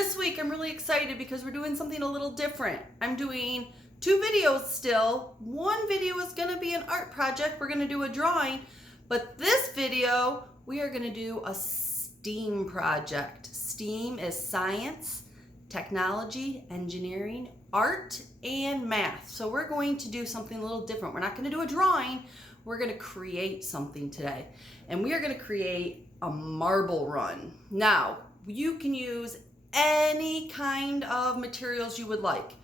This week I'm really excited because we're doing something a little different. I'm doing 2 videos still. One video is going to be an art project. We're going to do a drawing. But this video, we are going to do a STEAM project. STEAM is science, technology, engineering, art, and math. So we're going to do something a little different. We're not going to do a drawing. We're going to create something today. And we are going to create a marble run. Now, you can use any kind of materials you would like.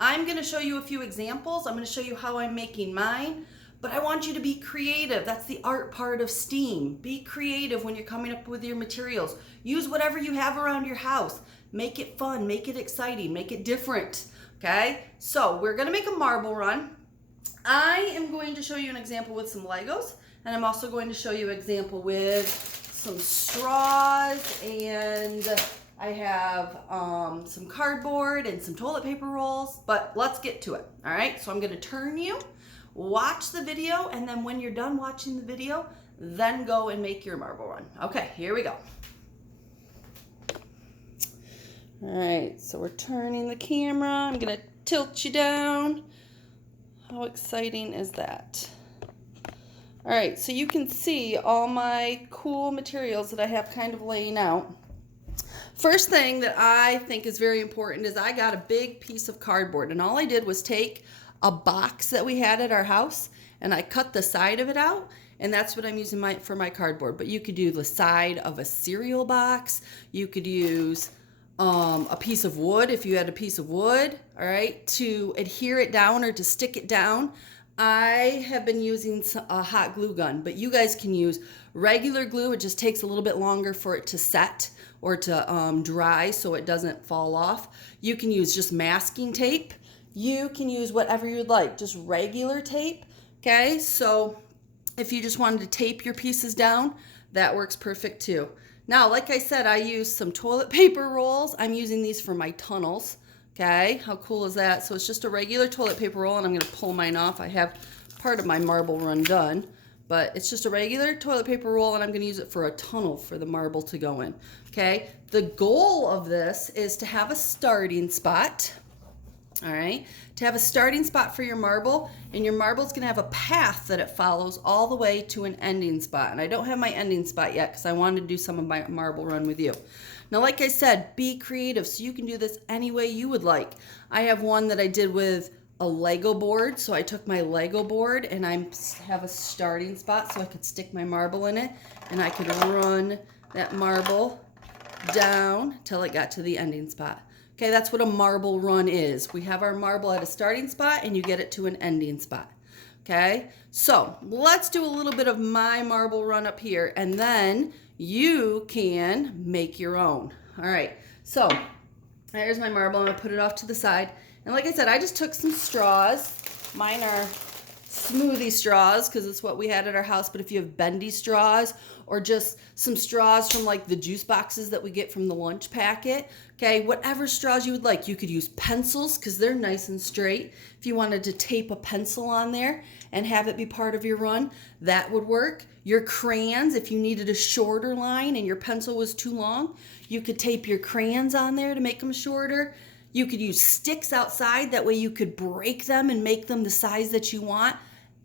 I'm going to show you a few examples. I'm going to show you how I'm making mine, but I want you to be creative. That's the art part of STEAM. Be creative when you're coming up with your materials. Use whatever you have around your house. Make it fun, make it exciting, make it different, okay? So we're going to make a marble run. I am going to show you an example with some Legos, and I'm also going to show you an example with some straws, and I have some cardboard and some toilet paper rolls, but let's get to it. All right, so I'm going to turn you, watch the video, and then when you're done watching the video, then go and make your marble run. Okay, here we go. All right, so we're turning the camera. I'm going to tilt you down. How exciting is that? All right, so you can see all my cool materials that I have kind of laying out. First thing that I think is very important is I got a big piece of cardboard, and all I did was take a box that we had at our house and I cut the side of it out, and that's what I'm using for my cardboard. But you could do the side of a cereal box. You could use a piece of wood if you had a piece of wood, all right, to adhere it down or to stick it down. I have been using a hot glue gun, but you guys can use regular glue. It just takes a little bit longer for it to set or to dry so it doesn't fall off. You can use just masking tape. You can use whatever you'd like, just regular tape, okay? So if you just wanted to tape your pieces down, that works perfect too. Now, like I said, I used some toilet paper rolls. I'm using these for my tunnels. Okay, how cool is that? So it's just a regular toilet paper roll, and I'm going to pull mine off. I have part of my marble run done, but it's just a regular toilet paper roll, and I'm going to use it for a tunnel for the marble to go in. Okay, the goal of this is to have a starting spot. All right, to have a starting spot for your marble, and your marble's going to have a path that it follows all the way to an ending spot. And I don't have my ending spot yet because I wanted to do some of my marble run with you. Now, like I said, be creative, so you can do this any way you would like. I have one that I did with a Lego board, so I took my Lego board and I have a starting spot so I could stick my marble in it, and I could run that marble down till it got to the ending spot. Okay, that's what a marble run is. We have our marble at a starting spot and you get it to an ending spot. Okay, so let's do a little bit of my marble run up here, and then you can make your own. All right, so there's my marble. I'm gonna put it off to the side. And like I said, I just took some straws. Mine are smoothie straws because it's what we had at our house, but if you have bendy straws or just some straws from like the juice boxes that we get from the lunch packet, okay, whatever straws you would like. You could use pencils because they're nice and straight. If you wanted to tape a pencil on there and have it be part of your run, that would work. Your crayons, if you needed a shorter line and your pencil was too long, you could tape your crayons on there to make them shorter. You could use sticks outside, that way you could break them and make them the size that you want.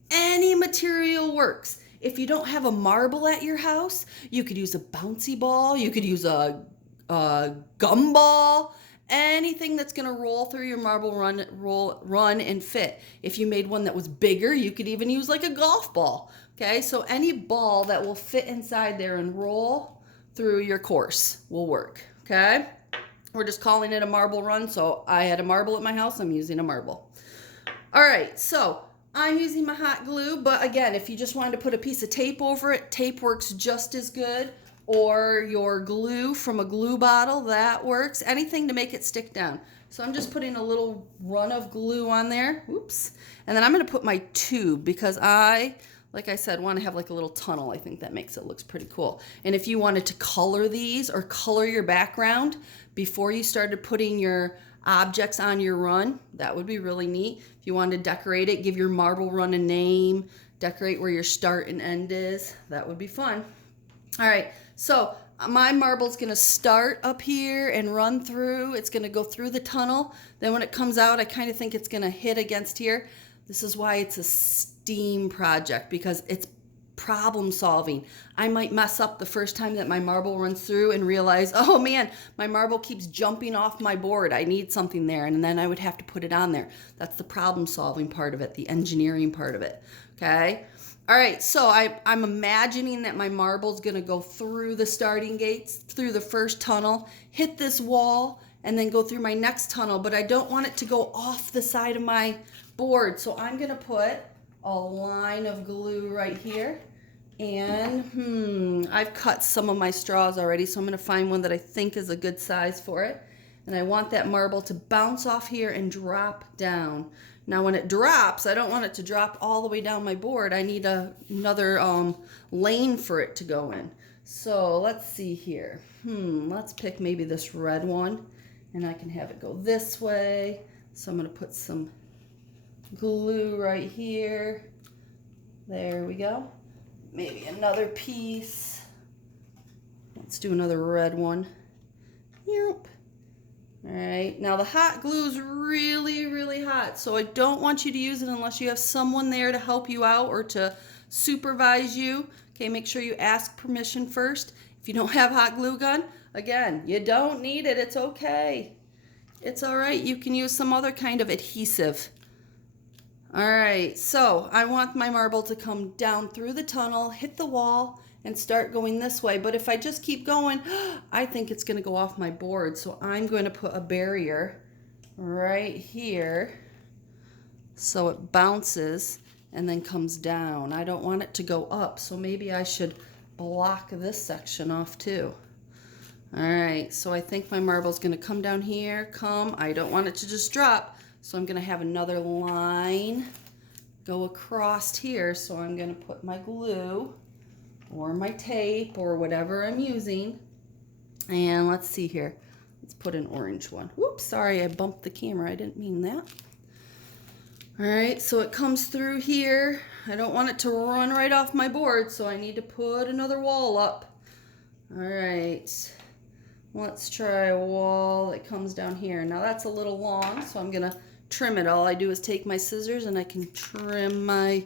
Any material works. If you don't have a marble at your house, you could use a bouncy ball, you could use a gumball, anything that's gonna roll through your marble run and fit. If you made one that was bigger, you could even use like a golf ball, okay? So any ball that will fit inside there and roll through your course will work, okay? We're just calling it a marble run, so I had a marble at my house, I'm using a marble. All right, so I'm using my hot glue, but again, if you just wanted to put a piece of tape over it, tape works just as good, or your glue from a glue bottle, that works. Anything to make it stick down. So I'm just putting a little run of glue on there, oops, and then I'm gonna put my tube because like I said, want to have like a little tunnel. I think that makes it looks pretty cool. And if you wanted to color these or color your background before you started putting your objects on your run, that would be really neat. If you wanted to decorate it, give your marble run a name, decorate where your start and end is, that would be fun. All right, so my marble's gonna start up here and run through. It's gonna go through the tunnel. Then when it comes out, I kind of think it's gonna hit against here. This is why it's a STEAM project, because it's problem solving. I might mess up the first time that my marble runs through and realize, oh man, my marble keeps jumping off my board. I need something there. And then I would have to put it on there. That's the problem solving part of it, the engineering part of it. Okay. All right, so I'm imagining that my marble's gonna go through the starting gates, through the first tunnel, hit this wall, and then go through my next tunnel, but I don't want it to go off the side of my board. So I'm gonna put a line of glue right here. And I've cut some of my straws already, so I'm gonna find one that I think is a good size for it. And I want that marble to bounce off here and drop down. Now when it drops, I don't want it to drop all the way down my board. I need another lane for it to go in. So let's see here. Let's pick maybe this red one, and I can have it go this way. So I'm gonna put some glue right here. There we go. Maybe another piece. Let's do another red one. Yep. All right, now the hot glue is really, really hot, so I don't want you to use it unless you have someone there to help you out or to supervise you. Okay, make sure you ask permission first. If you don't have hot glue gun, again, you don't need it. It's okay. It's all right. You can use some other kind of adhesive. All right, so I want my marble to come down through the tunnel, hit the wall, and start going this way. But if I just keep going, I think it's gonna go off my board. So I'm going to put a barrier right here so it bounces and then comes down. I don't want it to go up, so maybe I should block this section off too. All right, so I think my marble's gonna come down here, I don't want it to just drop, so I'm gonna have another line go across here. So I'm gonna put my glue or my tape or whatever I'm using. And let's see here. Let's put an orange one. Whoops, sorry, I bumped the camera. I didn't mean that. All right, so it comes through here. I don't want it to run right off my board, so I need to put another wall up. All right, let's try a wall that comes down here. Now that's a little long, so I'm gonna trim it. All I do is take my scissors and I can trim my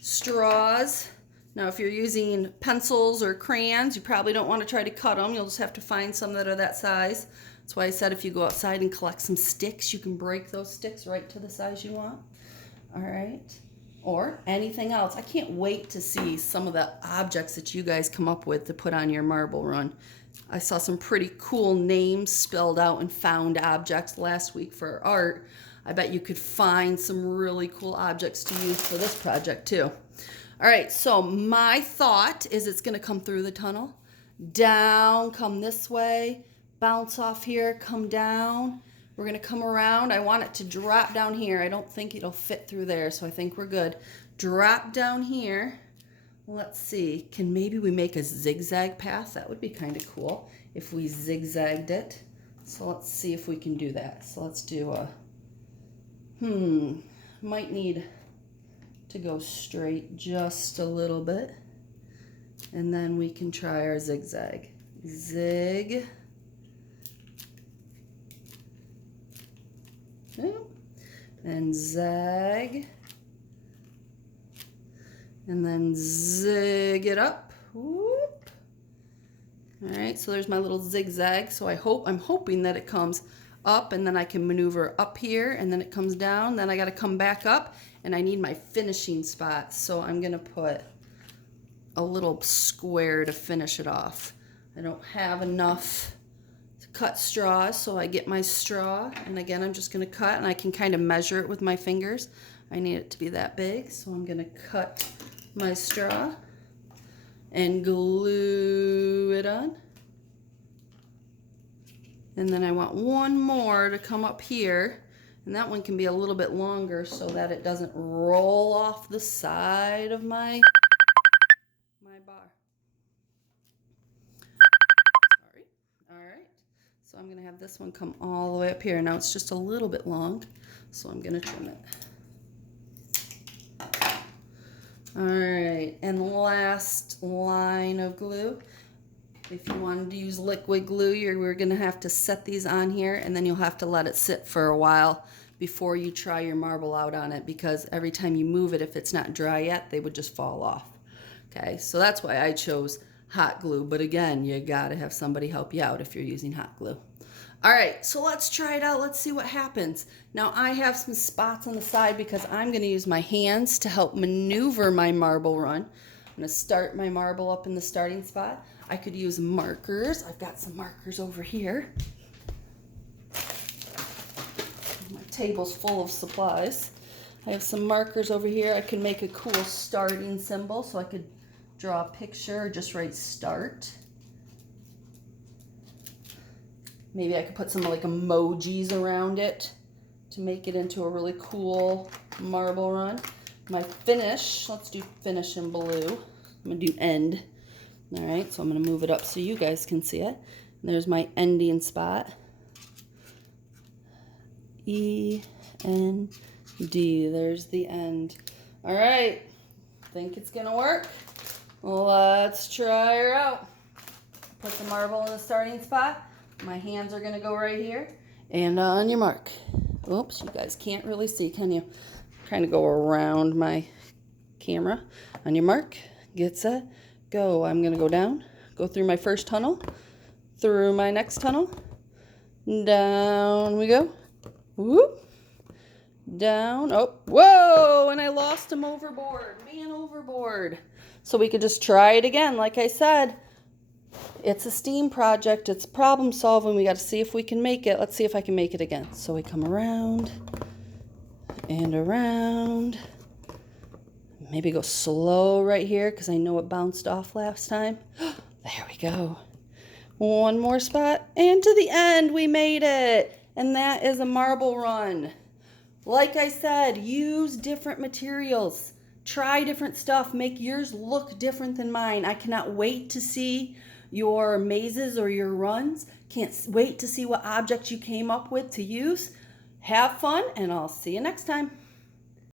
straws. Now, if you're using pencils or crayons, you probably don't want to try to cut them. You'll just have to find some that are that size. That's why I said if you go outside and collect some sticks, you can break those sticks right to the size you want. All right. Or anything else. I can't wait to see some of the objects that you guys come up with to put on your marble run. I saw some pretty cool names spelled out and found objects last week for art. I bet you could find some really cool objects to use for this project too. All right, so my thought is it's gonna come through the tunnel, down, come this way, bounce off here, come down. We're gonna come around. I want it to drop down here. I don't think it'll fit through there, so I think we're good. Drop down here. Let's see, can maybe we make a zigzag path? That would be kind of cool if we zigzagged it. So let's see if we can do that. So let's do a, might need to go straight just a little bit, and then we can try our zigzag. Zig, and zag, and then zig it up. Whoop. All right, so there's my little zigzag. So I'm hoping that it comes up, and then I can maneuver up here, and then it comes down. Then I got to come back up, and I need my finishing spot. So I'm gonna put a little square to finish it off. I don't have enough to cut straws, so I get my straw, and again I'm just gonna cut, and I can kind of measure it with my fingers. I need it to be that big, so I'm gonna cut my straw and glue it on. And then I want one more to come up here, and that one can be a little bit longer so that it doesn't roll off the side of my bar. Sorry. All right. So I'm gonna have this one come all the way up here. Now it's just a little bit long, so I'm gonna trim it. All right, and last line of glue. If you wanted to use liquid glue, we're going to have to set these on here, and then you'll have to let it sit for a while before you try your marble out on it, because every time you move it, if it's not dry yet, they would just fall off. Okay, so that's why I chose hot glue. But again, you got to have somebody help you out if you're using hot glue. All right, so let's try it out. Let's see what happens. Now I have some spots on the side because I'm going to use my hands to help maneuver my marble run. I'm going to start my marble up in the starting spot. I could use markers. I've got some markers over here. My table's full of supplies. I have some markers over here. I could make a cool starting symbol, so I could draw a picture or just write start. Maybe I could put some like emojis around it to make it into a really cool marble run. My finish, let's do finish in blue. I'm gonna do end. All right, so I'm gonna move it up so you guys can see it. And there's my ending spot. E, N, D, there's the end. All right, think it's gonna work? Let's try her out. Put the marble in the starting spot. My hands are gonna go right here. And on your mark. Oops, you guys can't really see, can you? I'm trying to go around my camera. On your mark, get set, go. I'm gonna go down, go through my first tunnel, through my next tunnel, down we go. Whoop. Down, oh, whoa, and I lost him overboard, man overboard. So we could just try it again. Like I said, it's a STEAM project, it's problem solving. We got to see if we can make it. Let's see if I can make it again. So we come around and around. Maybe go slow right here because I know it bounced off last time. There we go. One more spot, and to the end, we made it. And that is a marble run. Like I said, use different materials. Try different stuff. Make yours look different than mine. I cannot wait to see your mazes or your runs. Can't wait to see what objects you came up with to use. Have fun, and I'll see you next time.